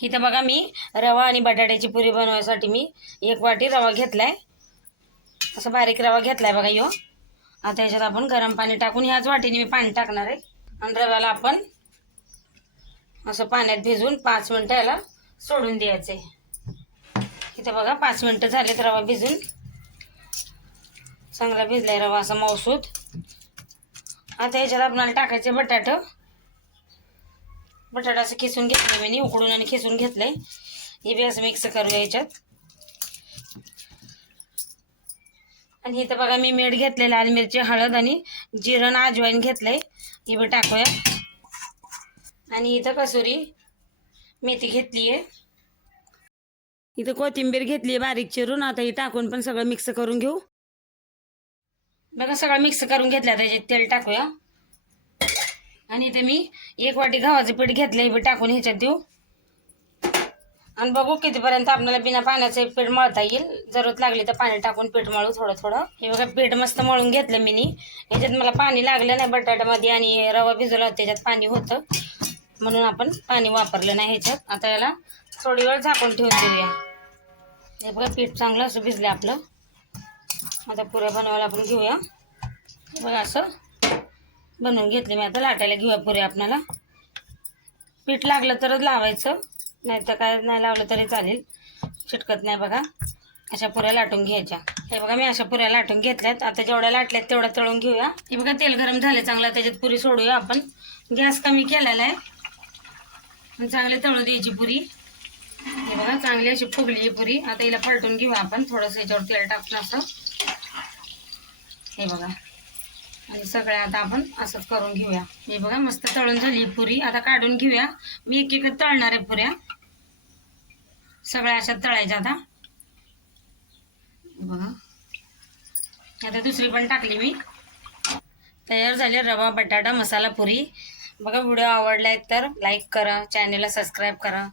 इथं बघा मी रवा आणि बटाट्याची पुरी बनवायसाठी मी एक वाटी रवा घेतलाय. असं बारीक रवा घेतलाय बघा यो. आता याच्यात आपण गरम पाणी टाकून ह्याच वाटीने मी पाणी टाकणार आहे. आणि रव्याला आपण असं पाण्यात भिजवून पाच मिनटं याला सोडून द्यायचे इथं बघा पाच मिनटं झालेत रवा भिजून. चांगला भिजलाय रवा असा मौसूद आता याच्यात आपल्याला टाकायचे बटाट. बटाटा असं खिसून घेतलं मी उकडून आणि खिसून घेतलंय. हे बी असं मिक्स करूया याच्यात. आणि इथं बघा मी मीठ घेतले लाल मिरची हळद आणि जिरण अजवाईन घेतलंय. हे बी टाकूया. आणि इथं कसुरी मेथी घेतली आहे. इथं कोथिंबीर घेतली आहे बारीक चिरून. आता ही टाकून पण सगळं मिक्स करून घेऊ. बघा सगळं मिक्स करून घेतलं त्याच्यात तेल टाकूया. आणि इथे मी एक वाटी गव्हाचं पीठ घेतलं हे बी टाकून ह्याच्यात देऊ. आणि बघू कितीपर्यंत आपल्याला बिना पाण्याचं पीठ मळता येईल. जरूरत लागली तर पाणी टाकून पीठ मळू थोडं थोडं. हे बघा पीठ मस्त मळून घेतलं मी. ह्याच्यात मला पाणी लागलं नाही बटाट्यामध्ये आणि रवा भिजवला होता त्याच्यात पाणी होतं. म्हणून आपण पाणी वापरलं नाही ह्याच्यात. आता याला थोडी वेळ झाकून ठेवून देऊया. हे बघा पीठ चांगलं असं भिजलं आपलं. आता पुऱ्या बनवायला आपण घेऊया. बघा असं. बनवून घेतले. मी आता लाटायला घेऊया पुरी आपणाला. पीठ लागलं तरच लावायचं. नाही तर काय नाही लावलं तरी चालेल. चिटकत नाही बघा. अशा पुऱ्या लाटून घ्यायच्या. हे बघा मी अशा पुऱ्या लाटून घेतल्यात. आता जेवढ्या लाटल्यात तेवढ्या तळून घेऊया. हे बघा तेल गरम झाले चांगलं त्याच्यात पुरी सोडूया आपण. गॅस कमी केलेला आहे. चांगली चांगले तळू द्यायची पुरी. हे बघा चांगली अशी फुगली ही पुरी. आता हिला पलटून घेऊया आपण. थोडंसं याच्यावर तेल टाकलं असं. हे बघा. आणि सगळ्या आता आपण असंच करून घेऊया. हे बघा मस्त तळून झाली ही पुरी. आता काढून घेऊया. मी एक एक तळणार आहे पुऱ्या. सगळ्या अशा तळायच्या आता. बघा. आता दुसरी पण टाकली मी. तयार झाली रवा बटाटा मसाला पुरी. बघा व्हिडिओ आवडलाय तर लाईक करा. चॅनेलला सबस्क्राईब करा.